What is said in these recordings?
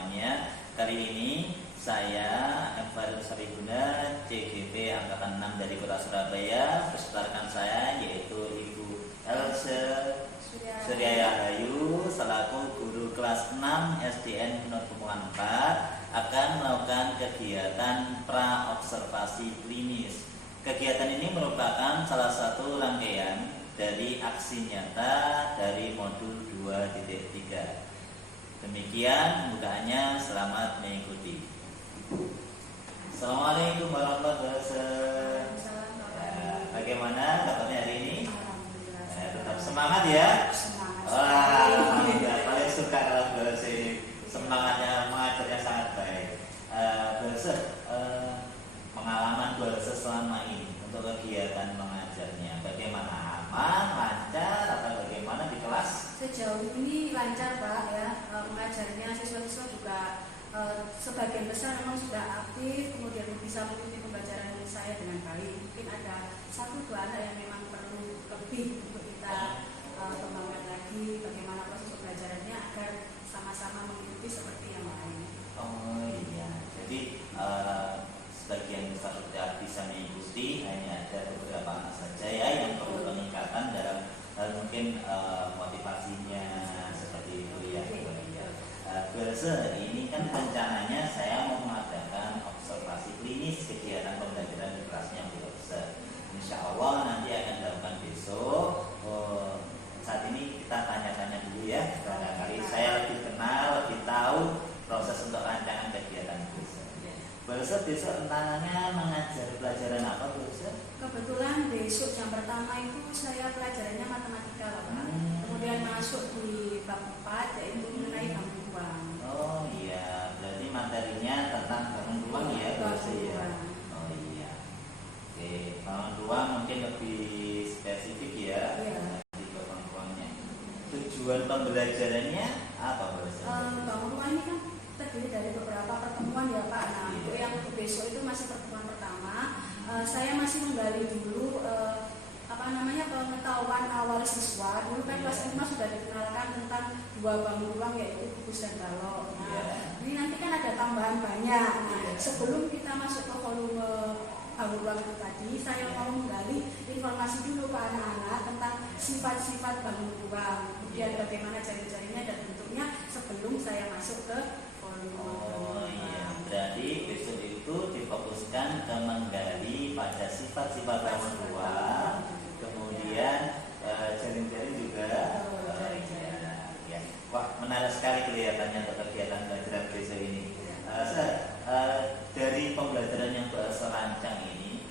semuanya. Kali ini saya Evaril Sariguna, CGP Angkatan 6 dari Kota Surabaya. Beserta rekan saya yaitu Ibu Elsa Suryayahayu selaku guru kelas 6 SDN Nur Pemuan 4 akan melakukan kegiatan pra-observasi klinis. Kegiatan ini merupakan salah satu rangkaian dari aksi nyata dari modul 2.3. Demikian bukaannya, selamat mengikuti. Assalamualaikum warahmatullahi wabarakatuh. Bagaimana kabarnya hari ini? Tetap semangat ya? Wah, paling suka kalau berhasil. Semangatnya mengajarnya sangat baik. Pengalaman berhasil selama ini untuk kegiatan mengajarnya bagaimana? Aman, lancar, atau bagaimana di kelas? Sejauh ini lancar Pak ya, mengajarnya siswa-siswa juga sebagian besar memang sudah aktif, kemudian bisa mengikuti pembelajaran saya dengan baik. Mungkin ada 1-2 anak yang memang perlu lebih untuk kita kembangkan lagi bagaimana proses pembelajarannya agar sama-sama mengikuti seperti yang lain. Oh iya, jadi sebagian besar sudah bisa mengikuti, hanya ada beberapa anak saja ya yang perlu peningkatan dalam mungkin motivasinya seperti itu ya. Ini kan rencananya saya mau mengadakan observasi klinis kegiatan pembelajaran di kelasnya Bu Elsa. Insya Allah nanti akan dilakukan besok. Saat ini kita tanya-tanya dulu ya, barangkali saya lebih kenal, lebih tahu proses untuk rancangan kegiatan besok. Besok rencananya mengajar pelajaran apa Bu Elsa? Kebetulan besok jam pertama itu saya pelajarannya matematika Pak. Kemudian masuk di bab 4 yaitu mengenai bangun ruang. Oh iya, berarti materinya tentang bangun ruang ya Bu Elsa ya. Oh iya. Oke, bangun ruang mungkin lebih spesifik ya. Iya. Di bangun ruangnya. Tujuan pembelajarannya apa Bu Elsa? Bangun ruang ini kan terdiri dari beberapa pertemuan ya Pak. Nah, itu yang besok itu masih pertemuan pertama. Saya masih menggali dulu pengetahuan awal siswa. Dulu kan kelas 5 sudah dikenalkan tentang 2 bangun ruang yaitu kubus dan balok. Nah, ini nanti kan ada tambahan banyak. Nah, sebelum kita masuk ke volume bangun ruang itu tadi, saya mau menggali informasi dulu ke anak-anak tentang sifat-sifat bangun ruang. Kemudian bagaimana ciri-cirinya dan bentuknya sebelum saya masuk ke volume. Oh iya, berarti besok itu difokuskan ke menggali pada sifat-sifat bangun ruang, kemudian jaring-jaring juga. Ya. Wah, menarik sekali kelihatannya untuk kegiatan belajar besok ini. Dari pembelajaran yang rancang ini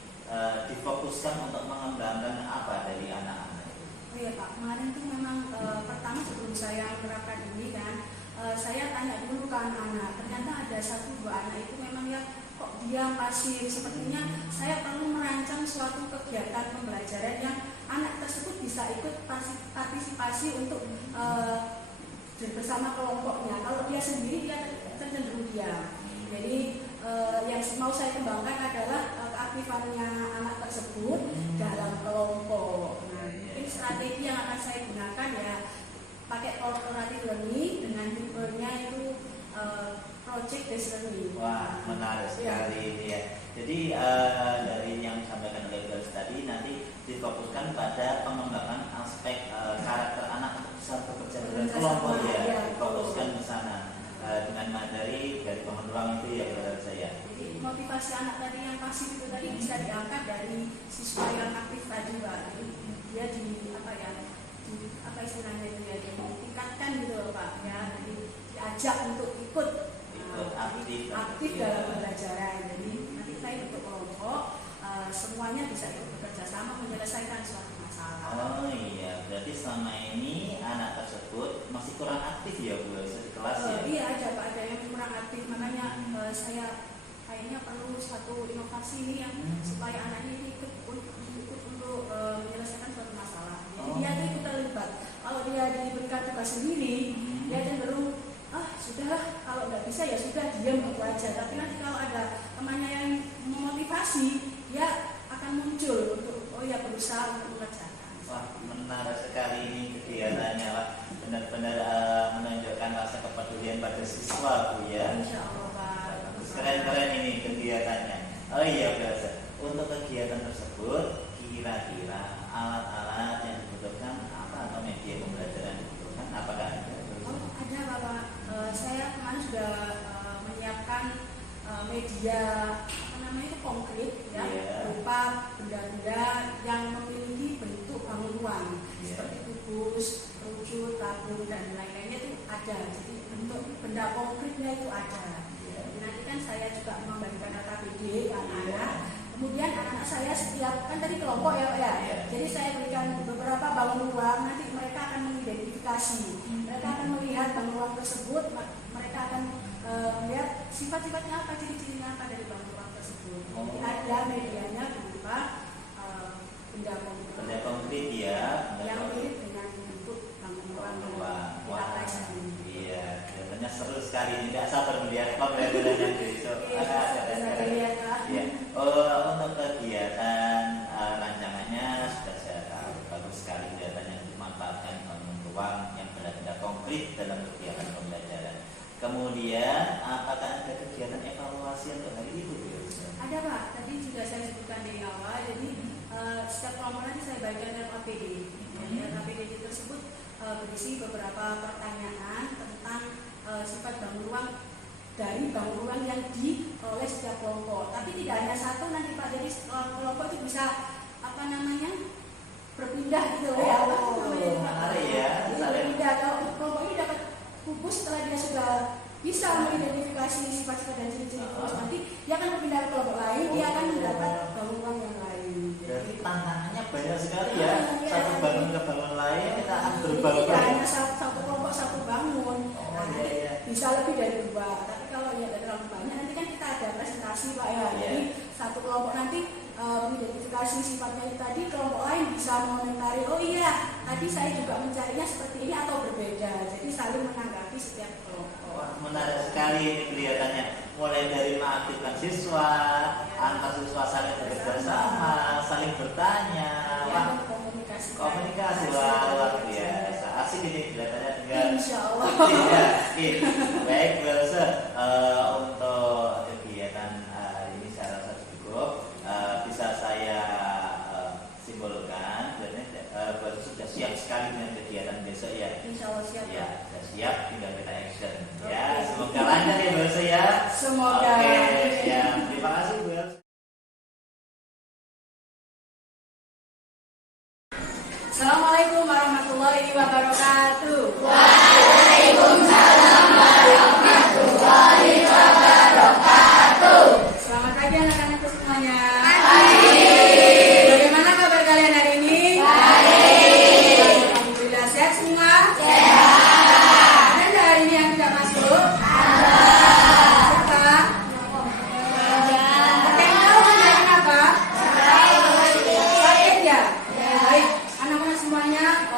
difokuskan untuk mengembangkan apa dari anak-anak? Oh iya Pak, kemarin tuh memang pertama sebelum saya menerapkan ini kan, saya tanya dulu ke anak-anak. Ternyata ada 1-2 anak itu memang ya kok diam pasif. Sepertinya saya perlu merancang suatu kegiatan pembelajaran yang anak tersebut bisa ikut partisipasi untuk bersama kelompoknya. Kalau dia sendiri dia cenderung diam. Jadi yang mau saya kembangkan adalah keaktifannya anak tersebut dalam kelompok. Nah, ini strategi yang akan saya gunakan ya, pakai collaborative learning dengan tipenya itu project based learning. Wah, menarik sekali ini ya. Jadi dari yang disampaikan oleh Bu Elsa tadi nanti difokuskan pada pengembangan aspek karakter anak untuk bisa bekerja dengan kelompok ya, difokuskan ke sana dengan materi dari bangun ruang itu ya Bu Elsa ya. Jadi motivasi anak tadi yang pasif itu tadi bisa diangkat dari siswa yang aktif tadi Pak. Jadi dia apa istilahnya itu ya, ditingkatkan gitu loh Pak ya. Jadi diajak untuk ikut aktif dalam pembelajaran. Jadi nanti saya bentuk kelompok, semuanya bisa ikut bekerja sama menyelesaikan suatu masalah. Oh iya, berarti selama ini anak tersebut masih kurang aktif ya Bu Elsa di kelas ya? Iya ada Pak, ada yang kurang aktif. Makanya saya kayaknya perlu suatu inovasi ini yang supaya anaknya ini ikut untuk menyelesaikan suatu masalah. Jadi dia ikut terlibat. Kalau dia diberikan tugas sendiri, dia cenderung sudahlah, kalau nggak bisa ya sudah diam gitu aja. Tapi nanti kalau ada temannya yang memotivasi, dia akan muncul untuk berusaha untuk mengerjakan. Wah, menarik sekali ini kegiatannya Pak. Benar-benar menunjukkan rasa kepedulian pada siswa siswa Bu ya. Insya Allah Pak. Keren-keren ini kegiatannya. Oh iya biasa. Untuk kegiatan tersebut kira-kira alat-alat yang dibutuhkan apa atau media pembelajaran yang dibutuhkan apakah ada? Oh ada Bapak. Saya kemarin sudah menyiapkan media apa namanya itu konkret ya, berupa benda-benda yang memiliki bentuk bangun ruang seperti kubus, kerucut, tabung dan lain-lainnya itu ada. Jadi bentuk benda konkretnya itu ada. Nanti kan saya juga membagikan KPD ke anak-anak. Kemudian anak-anak saya setiap kan tadi kelompok ya Pak ya. Jadi saya berikan beberapa bangun ruang. Nanti mereka akan mengidentifikasi. Mereka akan melihat bangun ruang tersebut. Mereka akan melihat sifat-sifatnya apa, ciri-cirinya apa dari bangun ruang tersebut. Jadi ada medianya berupa benda konkret. Benda konkret ya. Yang mirip dengan bentuk bangun ruang. Wah, iya, kelihatannya seru sekali. Tidak sabar melihat pembelajarannya besok. Iya. Untuk kegiatan rancangannya sudah saya tahu, bagus sekali kelihatannya dimanfaatkan bangun ruang yang benda-benda konkret dalam kegiatan pembelajaran. Kemudian, apakah ada kegiatan evaluasi untuk hari itu? Ada Pak. Tadi juga saya sebutkan di awal. Jadi setiap kelompok nanti saya bagikan dalam APD. APD tersebut berisi beberapa pertanyaan tentang sifat bangun ruang dari bangun ruang yang oleh setiap kelompok. Tapi tidak hanya satu nanti Pak. Jadi kelompok itu bisa apa namanya berpindah gitu ya. Menarik ya. Berpindah. Kalau kelompok ini dapat kubus setelah dia sudah bisa mengidentifikasi sifat-sifat dan ciri-ciri kubus, nanti dia akan berpindah ke kelompok lain. Dia akan mendapat bangun ruang yang lain. Berarti tantangannya banyak sekali ya. Satu bangun ke bangun lain kita akan berubah. Tidak hanya satu kelompok satu bangun. Bisa lebih dari dua. Tapi kalau ya terlalu banyak nanti kan kita ada presentasi Pak ya. Jadi satu kelompok nanti mengidentifikasi sifatnya itu tadi, kelompok lain bisa mengomentari, oh iya tadi saya juga mencarinya seperti ini atau berbeda. Jadi saling menanggapi setiap kelompok. Wah, menarik sekali ini kelihatannya. Mulai dari mengaktifkan siswa, antar siswa saling bekerja sama, saling bertanya, komunikasi luar biasa. Asik ini kelihatannya tinggal. Insya Allah. Baik, Belsa, untuk kegiatan ini saya rasa cukup. Bisa saya simpulkan, Belsa sudah siap sekali dengan kegiatan besok ya. Insya Allah siap. Ya, sudah siap, tinggal kita action. Ya, semoga lancar ya Belsa ya. Semoga. Oke, ya, terima kasih Belsa. Assalamualaikum warahmatullahi wabarakatuh. Waalaikumsalam warahmatullahi wabarakatuh. Selamat pagi anak-anakku semuanya. Pagi. Bagaimana kabar kalian hari ini? Baik. Alhamdulillah sehat semua. Sehat. Ada nggak hari ini yang tidak masuk? Ada. Siapa? Ada yang tahu nggak kenapa? Sakit ya? Baik. Anak-anak semuanya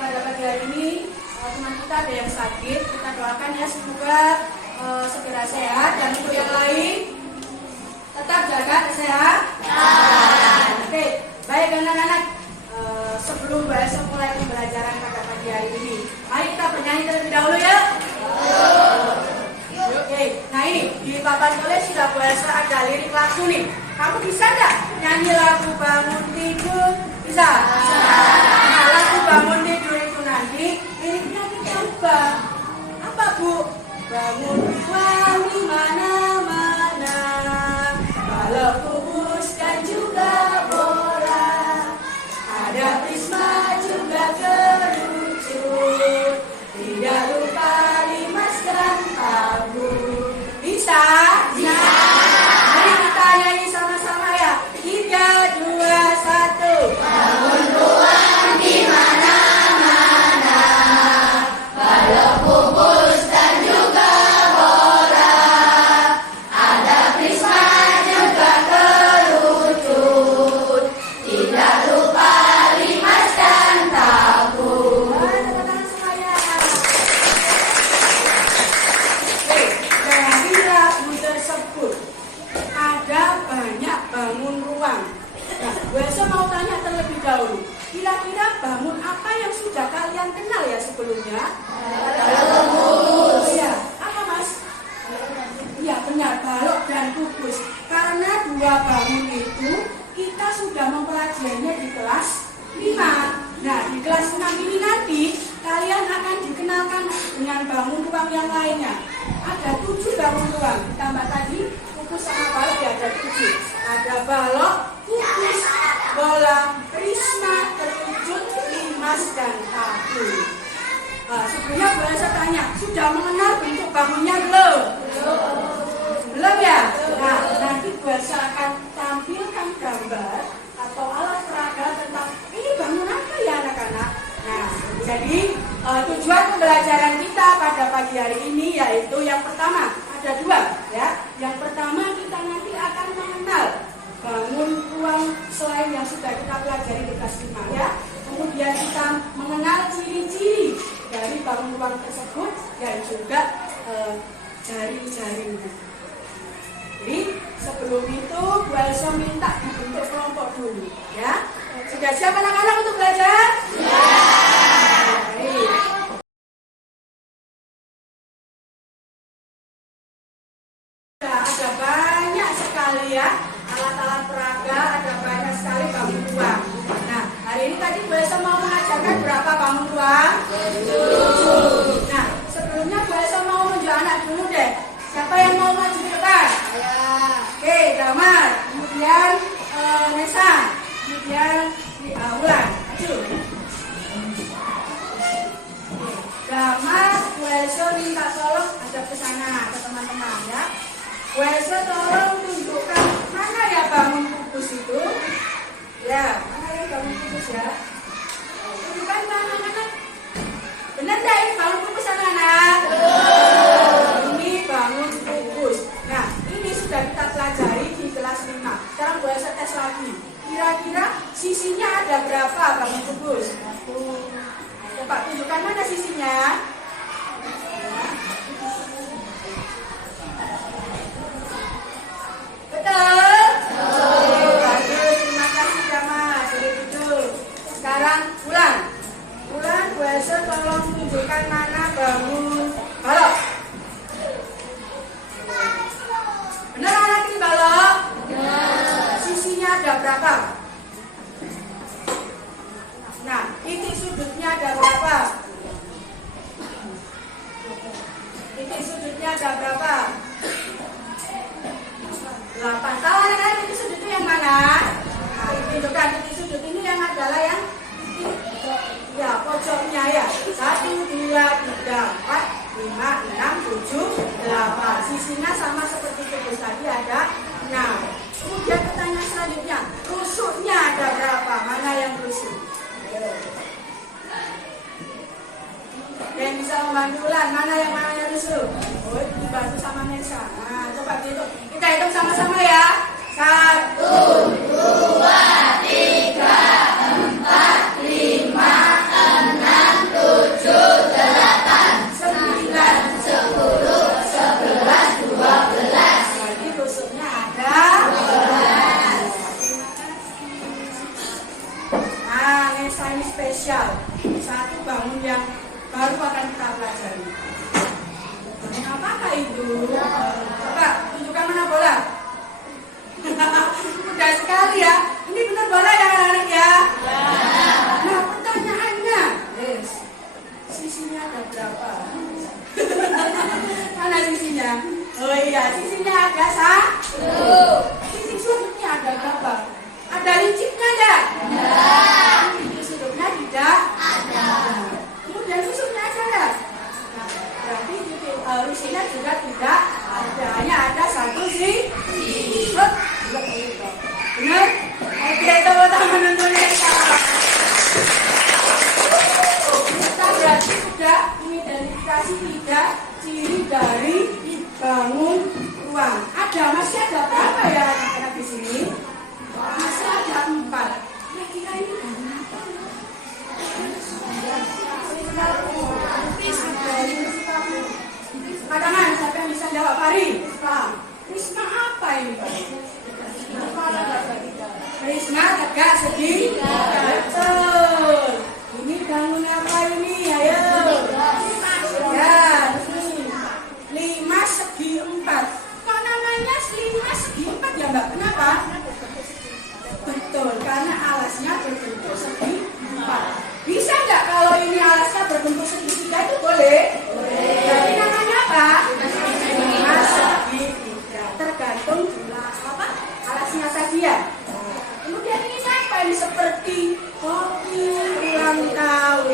pada pagi hari ini teman kita ada yang sakit. Kita doakan ya semoga segera sehat, dan untuk yang lain tetap jaga kesehatan. Oke, baik anak-anak. Sebelum besok mulai pembelajaran pada pagi hari ini, mari kita bernyanyi terlebih dahulu ya. Oke, nah ini di papan tulis sudah biasa ada lirik lagu nih. Kamu bisa nggak nyanyi lagu bangun tidur? Bisa. Nah, lagu bangun tidur itu nanti liriknya kita ubah. Apa Bu? Bangun ruang di mana-mana, kalau kubus dan juga bola, ada prisma juga kerucut, tidak lupa limas dan tabung. Bisa? Bisa. Mari kita nyanyi sama-sama ya. 3, 2, 1. Bangun ruang di mana-mana, kalau kubus dan juga bola, ada prisma juga kerucut, tidak lupa limas dan tabung. Teman-teman semuanya. Oke, dari lagu tersebut ada banyak bangun ruang. Nah, saya mau tanya terlebih dahulu. Kira-kira bangun apa yang sudah kalian kenal ya sebelumnya? Kubus. Ya, jaring-jaringnya. Jadi sebelum itu Bu Elsa minta dibentuk kelompok dulu, ya. Sudah siap anak-anak untuk belajar? Ya. Baik. Ada banyak sekali ya alat-alat peraga, ada banyak sekali bangun ruang. Nah, hari ini tadi Bu Elsa mau mengajarkan berapa bangun ruang? 7. Nah, sebelumnya Bu Elsa mau menunjuk anak dulu deh. Siapa yang mau maju ke depan? Saya. Oke, Damar. Kemudian Nesa. Kemudian Wulan. Maju. Damar, Bu Elsa minta tolong ada ke sana ke teman-teman ya. Bu Elsa tolong tunjukkan mana ya bangun kubus itu. Ya, mana yang bangun kubus ya? Tunjukkan mana-mana. Benar tidak ini bangun kubus anak-anak? Ini bangun kubus. Nah, ini sudah kita pelajari di kelas 5. Sekarang Bu Elsa tes lagi. Kira-kira sisinya ada berapa bangun kubus? Coba tunjukkan mana sisinya. Betul? Bagus, terima kasih Damar. Boleh duduk. Sekarang Wulan. Wulan, Bu Elsa tolong tunjukkan mana bangun balok. Benar anak ini balok? Sisinya ada berapa? Nah, titik sudutnya ada berapa? Titik sudutnya ada berapa? 8. Tahu anak-anak titik sudut itu yang mana? Nah, tunjukkan titik sudut ini yang adalah yang ya pojoknya ya. 1, 2, 3, 4, 5, 6, 7, 8. Sisinya sama seperti kubus tadi ada 6. Kemudian pertanyaan selanjutnya, rusuknya ada berapa? Mana yang rusuk? Yang bisa membantu Ulan, mana yang rusuk? Oh, dibantu sama Nesa. Nah, coba dihitung. Kita hitung sama-sama ya. 1, 2, 3, 4, 5, 6, 7, 8, 9, 10, 11, 12. Jadi rusuknya ada 12. Nah, Nesa ini spesial. Satu bangun yang baru akan kita pelajari. Apakah itu? Coba tunjukkan mana bola. Mudah sekali ya. Ini benar bola ya anak-anak ya? Nah, pertanyaannya, sisinya ada berapa? Mana sisinya? Oh iya, sisinya ada 1. Sisi sudutnya ada berapa? Ada lincipnya enggak? Sisi sudutnya tidak ada. Kemudian rusuknya ada enggak? Berarti rusuknya juga tidak ada. Hanya ada 1 sih. Benar? Oke, tepuk tangan untuk Nesa. Kita berarti sudah mengidentifikasi 3 ciri dari bangun ruang. Masih ada berapa ya anak-anak di sini? Masih ada 4. Kira-kira ini bangun apa? Katakan, siapa yang bisa jawab? Hari? Risma apa ini? Risma tegak sedih? Betul. Ini bangun apa ini? Ayo. Ya, 5 segi 4. Kok namanya 5 segi 4 ya Mbak? Kenapa? Betul, karena alasnya berbentuk segi 4. Bisa nggak kalau ini alasnya berbentuk segitiga itu boleh? Boleh. Jadi namanya apa? 5 segi 3. Tergantung apa? Alasnya tadi ya. Kemudian ini siapa ini seperti kopi ulang tahun?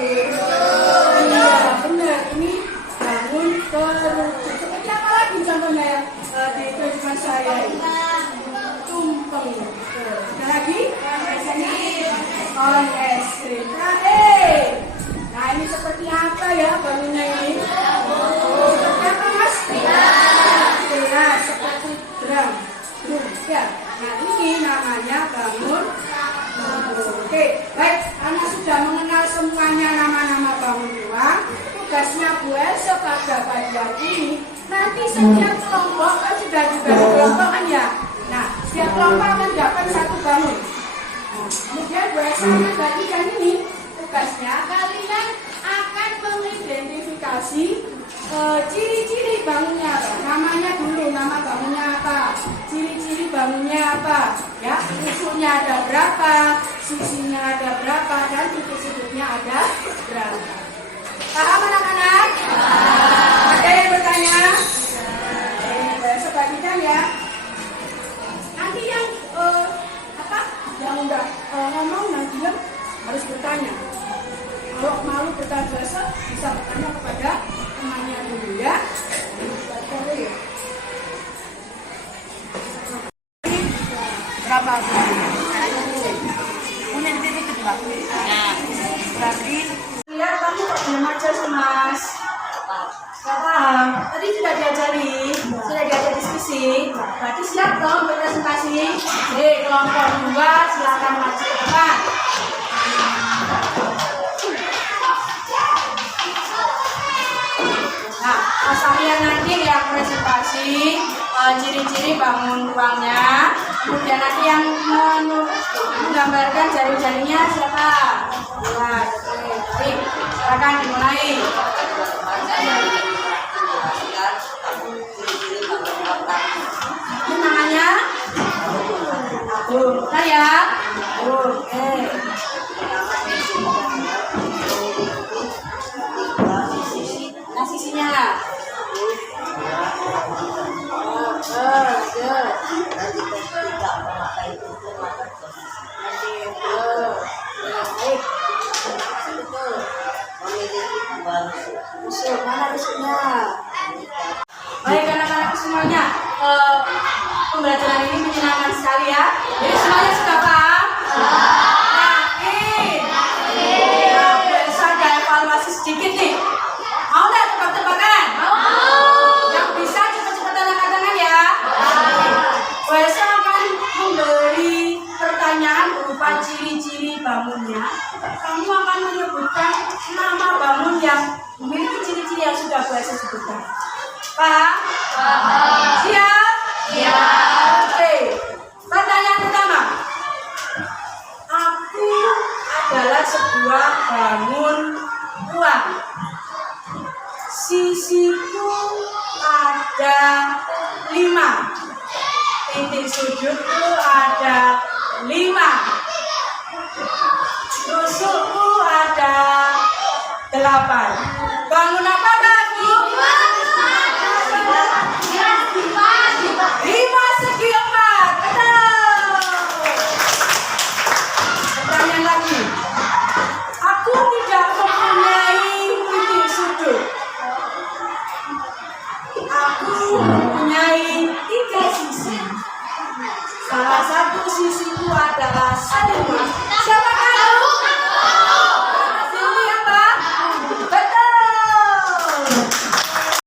Iya benar, ini bangun kerucut. Seperti apa lagi contohnya ya di kehidupan saya? Tumpeng. Ada lagi? On es krim. Nah ini seperti apa ya bangunnya ini? Seperti apa mas? Gelas. Seperti drum. Ya. Nah ini namanya bangun. Oke, baik. Anak sudah mengenal semuanya nama-nama bangun ruang. Tugasnya Bu Elsa pada pagi ini setiap kelompok kan sudah juga kelompok ya. Nah, setiap kelompok akan dapat satu bangun. Kemudian Bu Esa akan bagikan ini tugasnya, kalian akan mengidentifikasi ciri-ciri bangunnya apa. Namanya dulu, nama bangunnya apa, ciri-ciri bangunnya apa, ya, usulnya ada berapa, sisinya ada berapa, dan titik-titiknya ada berapa. Paham anak-anak? Ada yang bertanya? Saya bagikan ya. Nanti yang yang udah ngomong nanti harus bertanya. Kalau malu bertanya bahasa bisa bertanya kepada temannya dulu ya. Berapa? Punya titik kedua. Nah, berarti lihat kamu kok belum aja sih Mas? Gak paham. Tadi sudah diajari diskusi. Berarti siap dong presentasi. Kelompok 2 silakan maju ke depan. Nah, Mas Arya nanti yang presentasi ciri-ciri bangun ruangnya. Kemudian nanti yang menggambarkan jari-jarinya siapa? Buat. Baik, silakan dimulai. Ini namanya Agung. Nah ya. Oke. Nah sisinya. Busuk, mana busuknya? Baik anak-anak semuanya, pembelajaran ini menyenangkan sekali ya. Jadi semuanya sudah paham? Yakin? Nah, bisa ada evaluasi sedikit nih. Mau nggak tebak-tebakan? Yang bisa cepat-cepat angkat tangan ya. Bisa akan memberi pertanyaan berupa ciri-ciri bangunnya. Kamu akan menyebutkan nama bangun yang memiliki ciri-ciri yang sudah biasa sebutkan. Paham? Siap? Siap. Oke. Pertanyaan pertama. Aku adalah sebuah bangun ruang. Sisiku ada 5. Titik sudutku ada 5. Tusukku ada 8. Bangun apa aku? 5 segi 4. Betul. Pertanyaan lagi. Aku tidak mempunyai titik sudut. Aku mempunyai 3 sisi. Salah satu sisiku adalah 1. Siapa tahu? Sini apa? Betul.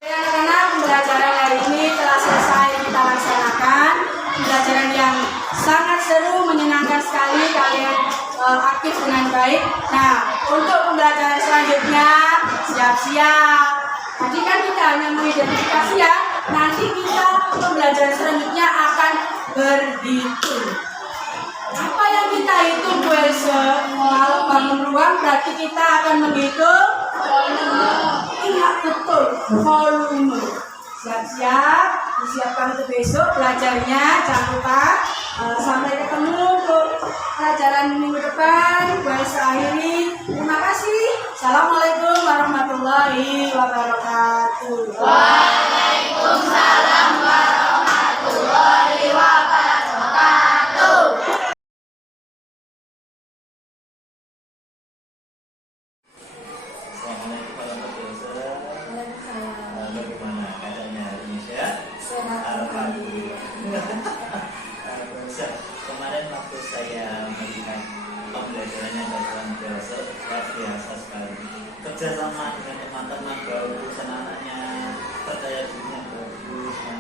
Anak-anak, pembelajaran hari ini telah selesai kita laksanakan. Pembelajaran yang sangat seru, menyenangkan sekali. Kalian aktif dengan baik. Nah, untuk pembelajaran selanjutnya siap-siap. Tadi kan kita hanya mengidentifikasi ya. Nanti kita pembelajaran selanjutnya akan berhitung. Apa yang kita hitung Bu Else? Kalau bangun ruang berarti kita akan menghitung volume. Iya betul, volume. Siap-siap, disiapkan untuk besok belajarnya. Jangan lupa. Sampai ketemu untuk pelajaran minggu depan. Bu Else akhiri. Terima kasih. Assalamualaikum warahmatullahi wabarakatuh. Waalaikumsalam warahmatullahi wabarakatuh. Assalamualaikum warahmatullahi wabarakatuh. Bagaimana keadaannya hari ini sehat? Sehat. Alhamdulillah. Kemarin waktu saya memberikan pembelajarannya dalam bahasa luar biasa sekali. Kerjasama dengan teman-teman bagus, anak-anaknya percaya dirinya bagus, dan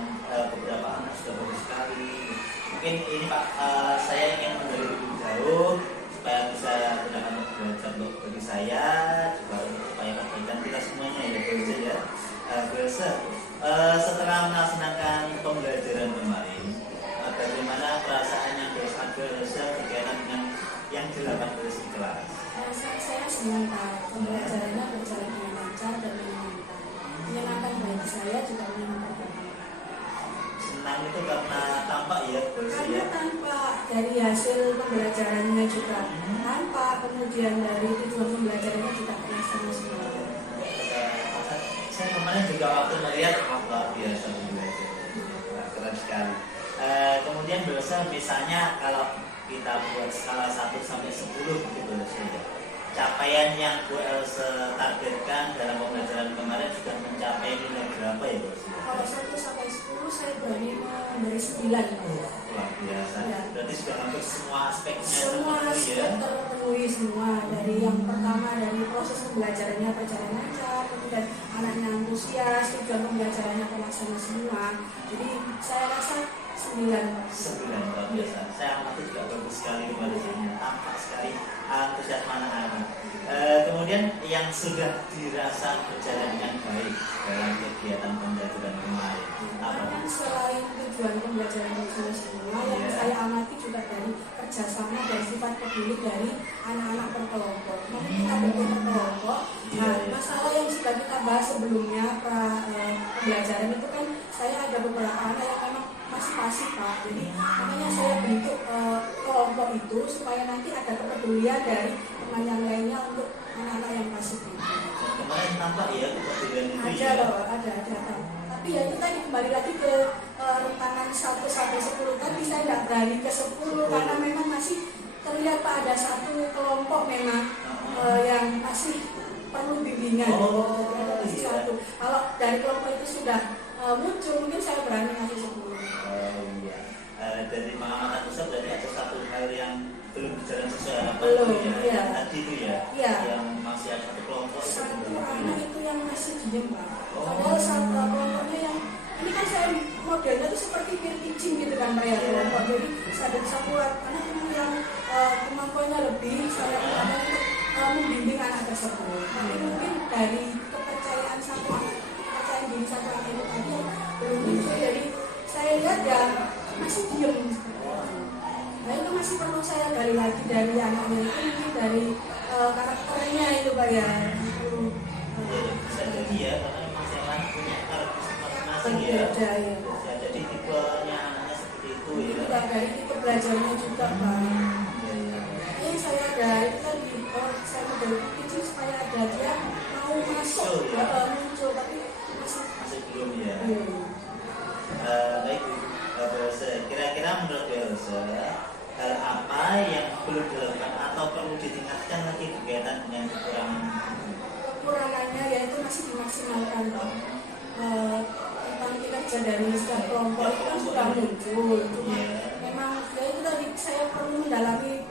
beberapa anak sudah bagus sekali. Mungkin ini Pak, saya ingin memberi lebih jauh supaya bisa gunakan untuk belajar untuk bagi saya juga untuk supaya kebaikan kita semuanya ya, Bu Else ya. Bu Else, Setelah melaksanakan pembelajaran kemarin, bagaimana perasaan yang berasa kegiatan yang dilakukan oleh di kelas? Saya senang Pak, pembelajarannya berjalan dengan lancar dan menyenangkan. Menyenangkan bagi saya juga menyenangkan bagi anak. Senang itu karena tampak ya, Karena tampak dari hasil pembelajarannya juga tampak, kemudian dari tujuan pembelajarannya juga terlaksana semua. Saya kemarin juga waktu melihat luar biasa belajar, keren sekali. Kemudian dosa misalnya kalau kita buat skala 1 sampai 10 gitu saja. Capaian yang Bu Elsa targetkan dalam pembelajaran kemarin sudah mencapai nilai berapa ya Bu? Kalau 1 sampai 10 saya berani memberi 9. Luar biasa. Ya. Berarti sudah hampir semua aspeknya Semua terpenuhi ya. terpenuhi semua, dari yang pertama dari proses pembelajarannya berjalan lancar, kemudian anaknya antusias, tujuan pembelajarannya terlaksana semua. Jadi saya rasa 9. 9 luar biasa. Saya amati juga bagus sekali kemarin, tampak sekali antusias anak-anak. Kemudian yang sudah dirasa berjalan dengan baik dalam kegiatan pembelajaran kemarin apa? Karena selain tujuan pembelajaran itu semua, yang saya amati juga dari kerjasama dan sifat peduli dari anak-anak berkelompok. Mungkin kita bentuk berkelompok. Nah, masalah yang sudah kita bahas sebelumnya pembelajaran itu kan saya ada beberapa anak yang memang masih pasif Pak. Jadi makanya saya bentuk kelompok itu supaya nanti ada kepedulian dari teman yang lainnya untuk anak-anak yang pasif itu. Kemarin nampak ya kepedulian itu Ada ya. loh, ada. Tapi ya itu tadi kembali lagi ke rentangan 1 sampai 10 tadi saya nggak berani ke 10 karena memang masih terlihat Pak ada satu kelompok memang yang masih perlu bimbingan. Jadi masih iya. satu. Kalau dari kelompok itu sudah muncul mungkin saya berani ngasih 10. Iya. Dari pengamatan besar berarti ada satu hal yang belum berjalan sesuai harapan Belum, itu ya. iya. Tadi itu ya. Iya. Yang masih ada satu kelompok itu Satu belum anak ya. itu yang masih diem Pak. Oh. Padahal satu kelompoknya yang ini kan saya modelnya itu seperti peer teaching gitu kan Pak ya kelompok. Jadi ada satu anak yang kemampuannya lebih saya ada untuk membimbing anak tersebut. Tapi mungkin dari kepercayaan satu anak, kepercayaan diri satu anak itu tadi yang belum muncul. Jadi saya lihat ya masih diem seperti itu. Nah itu masih perlu saya gali lagi dari anaknya itu mungkin dari karakternya itu Pak ya. Bisa jadi ya karena masing-masing punya karakteristik masing-masing ya. Berbeda ya. Ya, jadi tipenya anaknya seperti itu ya. Juga dari tipe belajarnya juga Pak. Ini saya ada itu tadi saya model kecil supaya ada dia mau masuk muncul tapi Masih belum ya. belum. Baik Bu Elsa, kira-kira menurut Bu Elsa hal apa yang belum dilakukan atau perlu ditingkatkan lagi berkaitan dengan kekurangan? Kekurangannya yaitu masih dimaksimalkan Pak. Tentang kinerja dari setiap kelompok itu kan sudah muncul. Cuma memang ya itu tadi saya perlu mendalami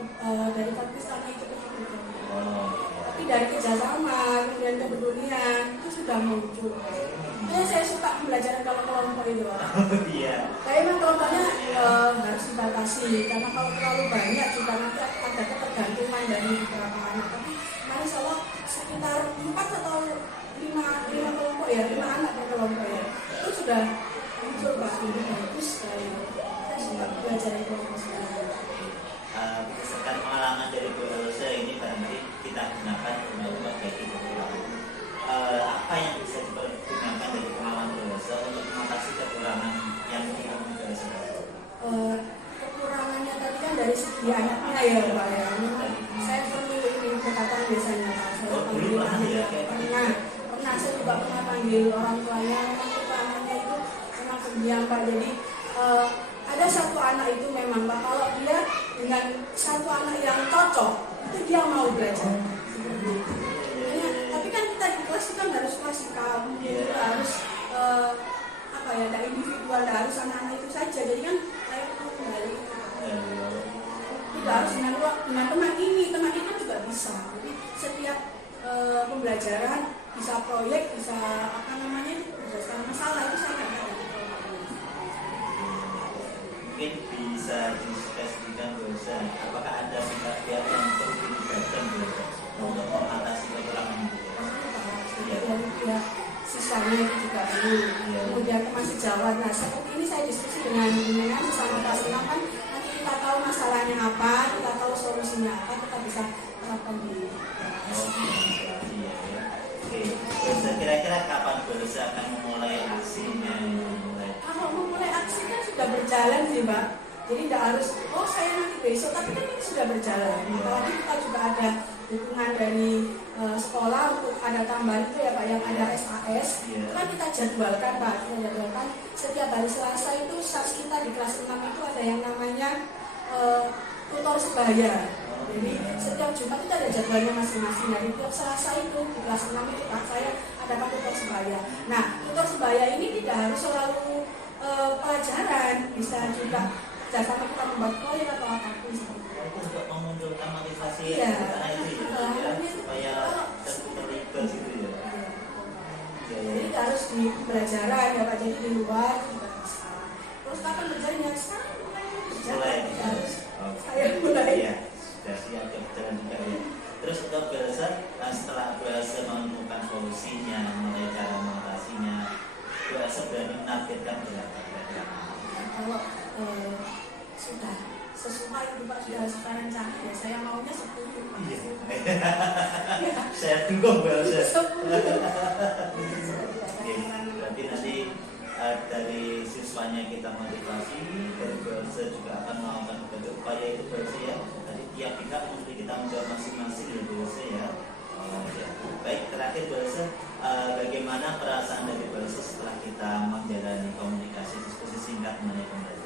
dari perpisahan itu tersebut. Tapi dari kerjasama kemudian kepedulian itu sudah muncul. Makanya saya suka pembelajaran kalau kelompok itu. Iya. Tapi memang kelompoknya harus dibatasi karena kalau terlalu banyak juga nanti ada ketergantungan dari beberapa anak. Tapi insya Allah sekitar 4 atau 5 kelompok ya, 5 anak per kelompok ya. Itu sudah muncul Pak, ini bagus sekali. Saya suka belajar kelompok sekali. Berdasarkan pengalaman dari Bu Elsa ini barangkali kita gunakan untuk memperbaiki kekurangan. Apa yang bisa digunakan dari pengalaman Bu Elsa untuk mengatasi kekurangan yang dialami Bu Elsa? Kekurangannya tadi kan dari segi anaknya ya Pak ya. Saya perlu ini pendekatan biasanya Pak. Saya panggil anaknya pernah saya juga pernah panggil orang tuanya. Memang itu anaknya itu memang pendiam Pak. Jadi ada satu anak itu memang Pak kalau dia dengan satu anak yang cocok itu dia mau belajar. Tapi kan kita di kelas kan harus klasikal, mungkin harus apa ya, ada individual, harus anak-anak itu saja. Jadi kan saya perlu kembali tidak harus dengan teman ini kan juga bisa. Jadi setiap pembelajaran bisa proyek, bisa apa namanya berdasarkan masalah itu saya nggak ada. Mungkin bisa dispesifikkan Bu Elsa, apakah ada pihak yang perlu dilibatkan Bu Elsa untuk mengatasi kekurangan itu? Dari pihak siswa siswanya itu juga perlu. Kemudian masih jawab. Nah, seperti ini saya diskusi dengan sesama kelas 6 kan, nanti kita tahu masalahnya apa, kita tahu solusinya apa, kita bisa terapkan di kelas. Oke, kira-kira kapan Balsa akan memulai aksinya? Kalau memulai aksi kan sudah berjalan sih Mbak. Jadi tidak harus, oh saya nanti besok, tapi kan ini sudah berjalan. Apalagi kita juga ada dukungan dari sekolah untuk ada tambahan itu ya Pak, yang ada SAS. Itu kan kita jadwalkan Pak, kita jadwalkan setiap hari Selasa itu SAS kita di kelas 6 itu ada yang namanya tutor sebaya. Jadi setiap Jumat itu ada jadwalnya masing-masing. Dari tiap Selasa itu di kelas 6 itu Pak, saya ada tutor sebaya. Nah, tutor sebaya ini tidak harus selalu pelajaran, bisa juga kerjasama kita membuat proyek atau apapun seperti itu. Itu untuk memunculkan motivasi Iya. Supaya terlibat gitu ya. Jadi harus di pelajaran ya Pak, jadi di luar juga bisa. Terus kapan belajarnya? Sekarang mulai harus saya mulai. Iya, sudah siap berjalan juga ya. Terus untuk Balsa, setelah Balsa menemukan solusinya, mulai cara mengatasinya, Balsa berani menargetkan berapa? Kalau sudah sesuai itu Pak, sudah sekarang canggih ya, saya maunya 10 Pak. Iya. Saya dukung Balsa. 10. Berarti nanti dari siswanya kita motivasi, dari Balsa juga akan melakukan berbagai upaya itu Balsa ya. Tadi tiap pihak mesti kita menjawab masing-masing ya Balsa ya. Ya. Baik, terakhir Balsa, bagaimana perasaan dari Balsa setelah kita menjalani komunikasi diskusi singkat mengenai pembelajaran?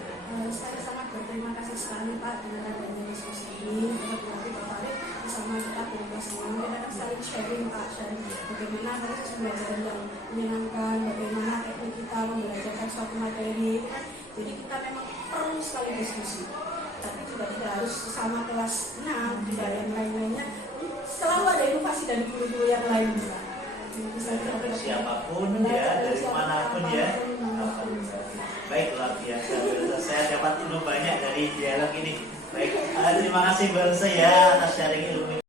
Saya sangat berterima kasih sekali Pak dengan adanya diskusi ini. Berarti Pak Farid bersama kita berubah semuanya dan saling sharing Pak, sharing bagaimana proses pembelajaran yang menyenangkan, bagaimana teknik kita membelajarkan suatu materi. Jadi kita memang perlu sekali diskusi. Tapi juga tidak harus sama kelas 6, juga yang lain-lainnya. Selalu ada inovasi dari guru-guru yang lain juga. Dari siapapun ya, dari manapun ya. Baik, luar biasa. Saya dapat ilmu banyak dari dialog ini. Baik, terima kasih Balsa ya atas sharing ilmu.